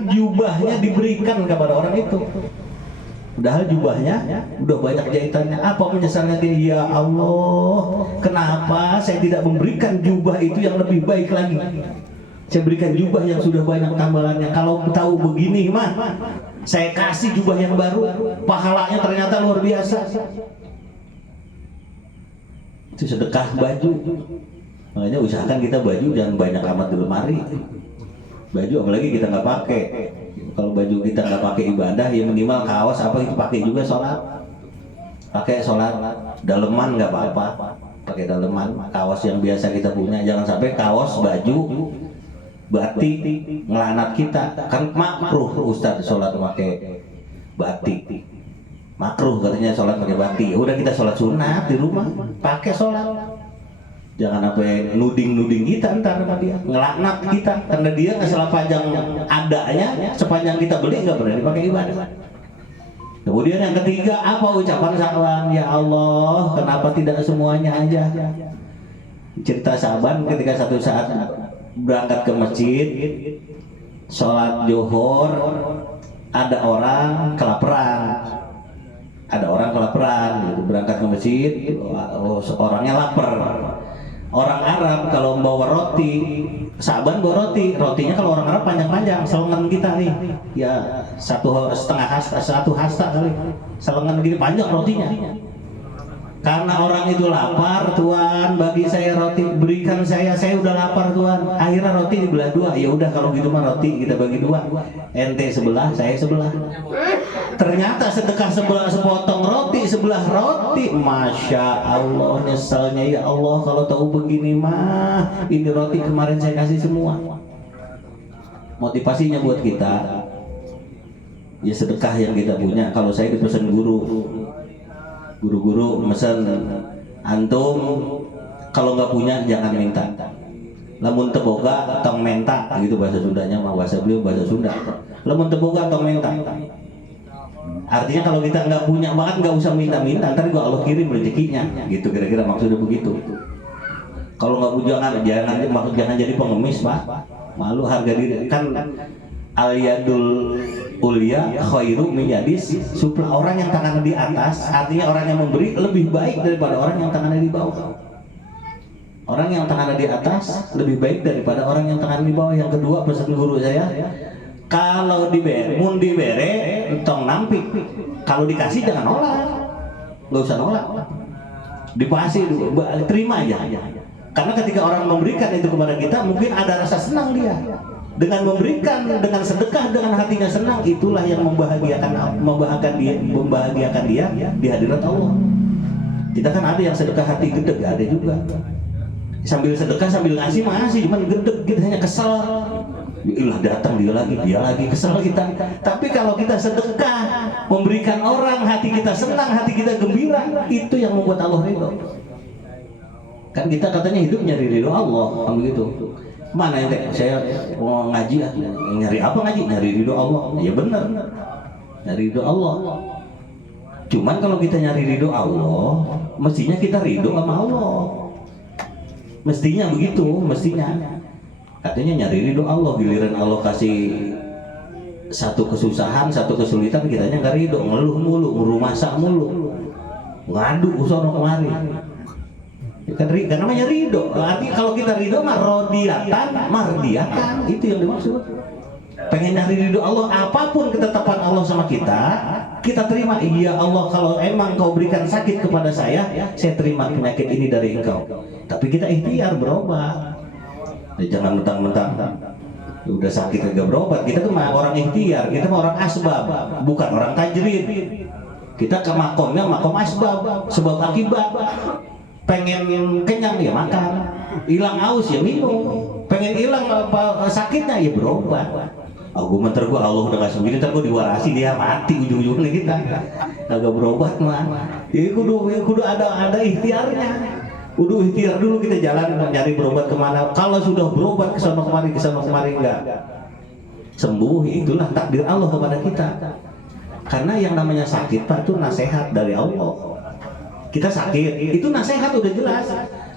enak jubahnya diberikan kepada orang itu. Padahal jubahnya udah banyak jahitannya. Apa menyesalnya dia? Ya Allah, kenapa saya tidak memberikan jubah itu yang lebih baik lagi? Saya berikan jubah yang sudah banyak tambalannya. Kalau tahu begini mah, saya kasih jubah yang baru, pahalanya ternyata luar biasa. Itu sedekah baju. Makanya usahakan kita baju jangan banyak amat di lemari. Baju apalagi kita nggak pakai. Kalau baju kita nggak pakai ibadah, ya minimal kaos apa itu pakai juga sholat. Pakai sholat, daleman nggak apa-apa. Pakai daleman, kaos yang biasa kita punya. Jangan sampai kaos baju batik ngelanat kita. Kan makruh Ustaz sholat pakai batik. Makruh katanya sholat pakai batik. Udah kita sholat sunat di rumah, pakai sholat. Jangan apa nuding kita ntar sama dia, ngelaknat kita karena dia nggak sepanjang adanya, sepanjang kita beli nggak pernah dipakai ibadah. Kemudian yang ketiga, apa ucapan Sa'ban? Ya Allah, kenapa tidak semuanya aja? Cerita Sa'ban ketika satu saat berangkat ke masjid, sholat zuhur, ada orang kelaparan. Ada orang kelaparan, gitu. Berangkat ke masjid, orangnya lapar. Orang Arab kalau bawa roti, Sa'ban bawa roti, rotinya kalau orang Arab panjang-panjang, selengan kita nih, ya satu hasta kali, selengan gini panjang rotinya. Karena orang itu lapar, Tuhan bagi saya roti, berikan saya udah lapar Tuhan. Akhirnya roti dibelah dua. Ya udah kalau gitu mah roti kita bagi dua. Ente sebelah, saya sebelah. Ternyata sedekah sepotong roti, sebelah roti. Masya Allah, nyesalnya ya Allah kalau tahu begini mah. Ini roti kemarin saya kasih semua. Motivasinya buat kita, ya sedekah yang kita punya. Kalau saya dipesan guru-guru mesen antum kalau nggak punya jangan minta, lamun teboga tong menta gitu bahasa Sundanya, bahasa beliau bahasa Sunda, lamun teboga tong menta. Artinya kalau kita nggak punya banget nggak usah minta-minta, ntar gua Allah kirim rezekinya gitu, kira-kira maksudnya begitu. Kalau nggak punya jangan jadi pengemis Pak, malu harga diri kan. Al-yadul ulya khairu min yadis supla. Orang yang tangannya di atas artinya orang yang memberi lebih baik daripada orang yang tangannya di bawah. Orang yang tangannya di atas lebih baik daripada orang yang tangannya di bawah. Yang kedua pesan guru saya, kalau mun dibere tong nampik, kalau dikasih jangan nolak, nggak usah nolak, dikasih terima aja. Karena ketika orang memberikan itu kepada kita, mungkin ada rasa senang dia. Dengan memberikan, dengan sedekah, dengan hatinya senang, itulah yang membahagiakan dia di hadirat Allah. Kita kan ada yang sedekah hati gedeg, ada juga. Sambil sedekah sambil ngasih masih cuman gedeg, kita hanya kesel. Ilah datang dia lagi kesel kita. Tapi kalau kita sedekah, memberikan orang, hati kita senang, hati kita gembira, itu yang membuat Allah ridho. Kan kita katanya hidup nyari ridho Allah, kan begitu. Mana yang saya mau ngaji nyari apa ngaji? Nyari ridho Allah. Ya benar, nyari ridho Allah. Cuman kalau kita nyari ridho Allah, mestinya kita ridho sama Allah. Mestinya begitu, mestinya. Katanya nyari ridho Allah, giliran Allah kasih satu kesusahan, satu kesulitan, kitanya nggak ridho, ngeluh mulu, ngerumasak mulu, ngadu usono kemari. Karena namanya ridho. Artinya kalau kita ridho mah rodiatan, mardiatan, itu yang dimaksud. Pengen nyari ridho Allah, apapun ketetapan Allah sama kita terima. Iya Allah, kalau emang kau berikan sakit kepada saya terima penyakit ini dari engkau. Tapi kita ikhtiar berobat. Jangan mentang-mentang udah sakit agak berobat. Kita tuh orang ikhtiar, kita mah orang asbab, bukan orang tajrid. Kita ke makomnya makom asbab, sebab akibat. Pengen kenyang ya makan, hilang haus ya minum, pengen hilang sakitnya ya berobat. Argumen gua Allah udah nggak sembuh, ntar gua diwarasi dia mati ujung-ujungnya kita. Agak berobat mah. Jadi kudu ada ikhtiarnya. Kudu ikhtiar dulu kita jalan mencari berobat kemana. Kalau sudah berobat kesana kemari enggak sembuh, itulah takdir Allah kepada kita. Karena yang namanya sakit Pak itu nasihat dari Allah. Kita sakit, itu nasihat udah jelas.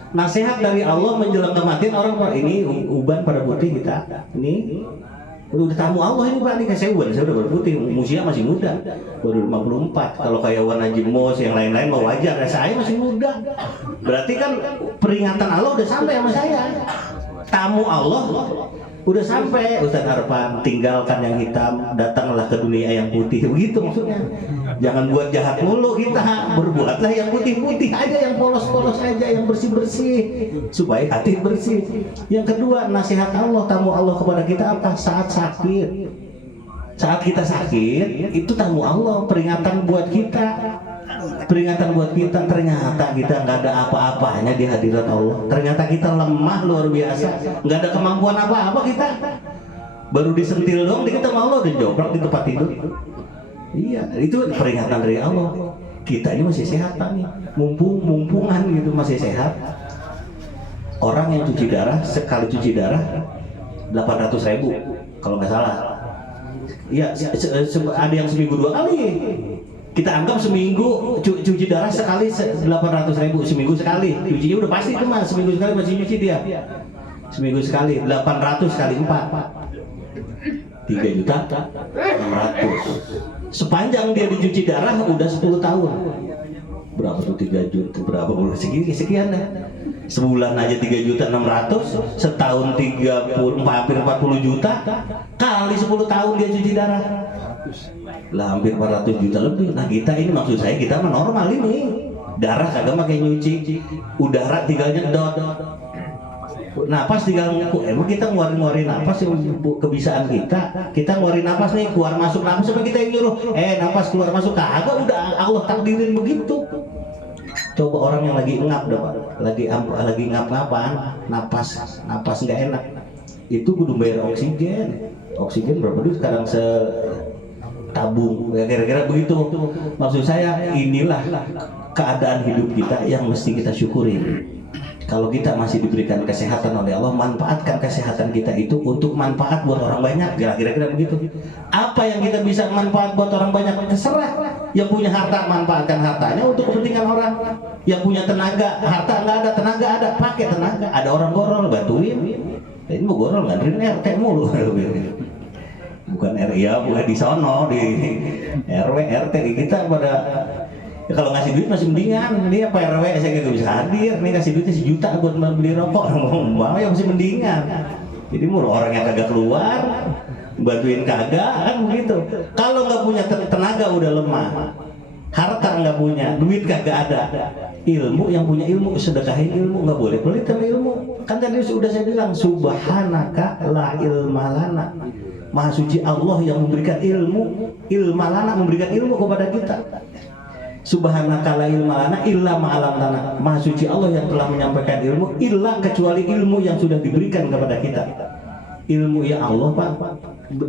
Nasihat dari Allah menjelang kematian orang ini uban pada putih kita. Ini Udah tamu Allah ini Pak, ini kayak saya udah berputih, usia masih muda, baru 54. Kalau kayak Wan Haji Mos yang lain-lain mau wajar, saya masih muda. Berarti kan peringatan Allah udah sampai sama saya. Tamu Allah udah sampai. Ustaz Arfan, tinggalkan yang hitam, datanglah ke dunia yang putih. Begitu maksudnya. Jangan buat jahat mulu kita, berbuatlah yang putih-putih aja, yang polos-polos aja, yang bersih-bersih, supaya hati bersih. Yang kedua, nasihat Allah, tamu Allah kepada kita apa? Saat sakit. Saat kita sakit, itu tamu Allah, peringatan buat kita. Peringatan buat kita, ternyata kita nggak ada apa-apanya di hadirat Allah. Ternyata kita lemah luar biasa, nggak ada kemampuan apa-apa kita. Baru disentil dong, kita mau Allah udah jongkok di tempat tidur. Iya, itu peringatan dari Allah. Kita ini masih sehat nih, mumpungan gitu, masih sehat. Orang yang cuci darah, sekali cuci darah 800.000 kalau nggak salah. Iya, ada yang seminggu 2 kali. Kita anggap seminggu cuci darah sekali 800.000, seminggu sekali. Cucinya udah pasti itu mas, seminggu sekali masih cuci dia. Seminggu sekali 800 kali 4, 3.600.000. Sepanjang dia dicuci darah udah 10 tahun. Berapa tuh 3 juta? Berapa puluh sekian dah. Sebulan aja 3.600.000, setahun 30, hampir 40 juta. Kali 10 tahun dia cuci darah. Lah hampir 400 juta lebih. Nah kita ini, maksud saya kita mah normal ini. Darah kagak pakai nyuci, udara tinggal nyedot. Napas tinggal emang kita ngeluarin napas yang kebiasaan kita ngeluarin napas nih, keluar masuk napas, sampai kita yang nyuruh napas keluar masuk, kagak, udah Allah takdirin begitu. Coba orang yang lagi ngap dah Pak, lagi ngap-ngapan, napas nggak enak, itu kudu bayar oksigen berapa duit sekarang tabung, ya kira-kira begitu. Maksud saya inilah keadaan hidup kita yang mesti kita syukuri. Kalau kita masih diberikan kesehatan oleh Allah, manfaatkan kesehatan kita itu untuk manfaat buat orang banyak, kira-kira begitu. Apa yang kita bisa manfaat buat orang banyak, terserah. Yang punya harta, manfaatkan hartanya untuk kepentingan orang. Yang punya tenaga, harta nggak ada, tenaga ada, pakai tenaga. Ada orang gorol, bantuin. Ini mau gorol nganterin RT mulu. Bukan RIA, bukan di sono, di RW, RT kita pada. Ya, kalau ngasih duit masih mendingan. Ini apa RW saya gak bisa hadir. Nih kasih duitnya 1 juta buat beli rokok. Mau ya masih mendingan. Jadi mulu orang yang kagak keluar, bantuin kagak kan begitu. Kalau nggak punya tenaga udah lemah, harta nggak punya, duit kagak ada. Ilmu, yang punya ilmu sedekahin ilmu, nggak boleh pelit sama ilmu. Kan tadi sudah saya bilang, subhanaka la ilma lana. Maha suci Allah yang memberikan ilmu, ilmalana memberikan ilmu kepada kita. Subhanaka la ilma lana illa ma'alamtana. Maha suci Allah yang telah menyampaikan ilmu, illa kecuali ilmu yang sudah diberikan kepada kita. Ilmu ya Allah Pak,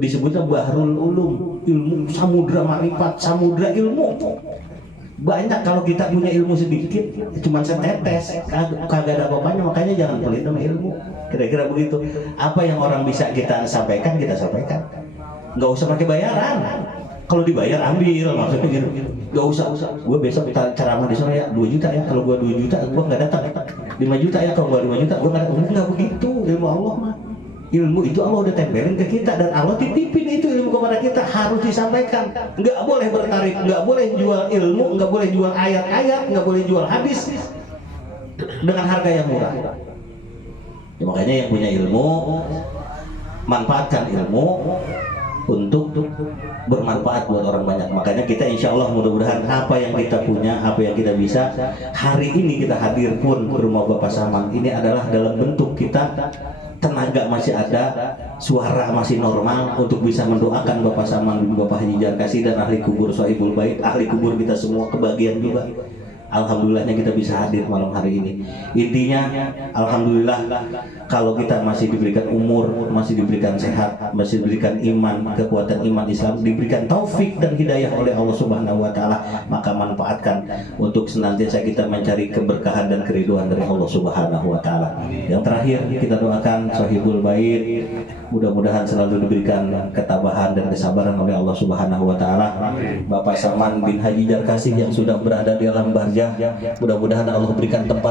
disebutnya bahrul ulum, ilmu samudra marifat, samudra ilmu. Banyak. Kalau kita punya ilmu sedikit, cuma setetes, kagak ada apa-apanya. Makanya jangan pelit sama ilmu. Kira-kira begitu. Apa yang orang bisa kita sampaikan, kita sampaikan. Nggak usah pakai bayaran. Kalau dibayar ambil, maksudnya gitu. Gak usah. Gue besok ceramah di sana ya 2 juta ya. Kalau gue 2 juta, gue nggak datang. 5 juta ya. Kalau gue 5 juta, gue nggak datang. Nggak begitu ilmu Allah mah. Ilmu itu Allah udah tempelin ke kita, dan Allah titipin itu ilmu kepada kita, harus disampaikan. Nggak boleh bertarik, nggak boleh jual ilmu, nggak boleh jual ayat-ayat, nggak boleh jual hadis dengan harga yang murah. Ya, makanya yang punya ilmu, manfaatkan ilmu untuk bermanfaat buat orang banyak. Makanya kita insya Allah mudah-mudahan apa yang kita punya, apa yang kita bisa, hari ini kita hadir pun ke rumah Bapak Saman, ini adalah dalam bentuk kita tenaga masih ada, suara masih normal untuk bisa mendoakan Bapak Saman, Bapak Haji Jarkasi dan ahli kubur Sohibul Bait, ahli kubur kita semua kebagian juga. Alhamdulillahnya kita bisa hadir malam hari ini. Intinya alhamdulillah kalau kita masih diberikan umur, masih diberikan sehat, masih diberikan iman, kekuatan iman Islam, diberikan taufik dan hidayah oleh Allah Subhanahu wa taala, maka manfaatkan untuk senantiasa kita mencari keberkahan dan keridhaan dari Allah Subhanahu wa taala. Yang terakhir kita doakan Sohibul Bait, mudah-mudahan selalu diberikan ketabahan dan kesabaran oleh Allah Subhanahu wa taala. Bapak Saman bin Haji Jarkasi yang sudah berada di alam barzah, mudah-mudahan Allah berikan tempat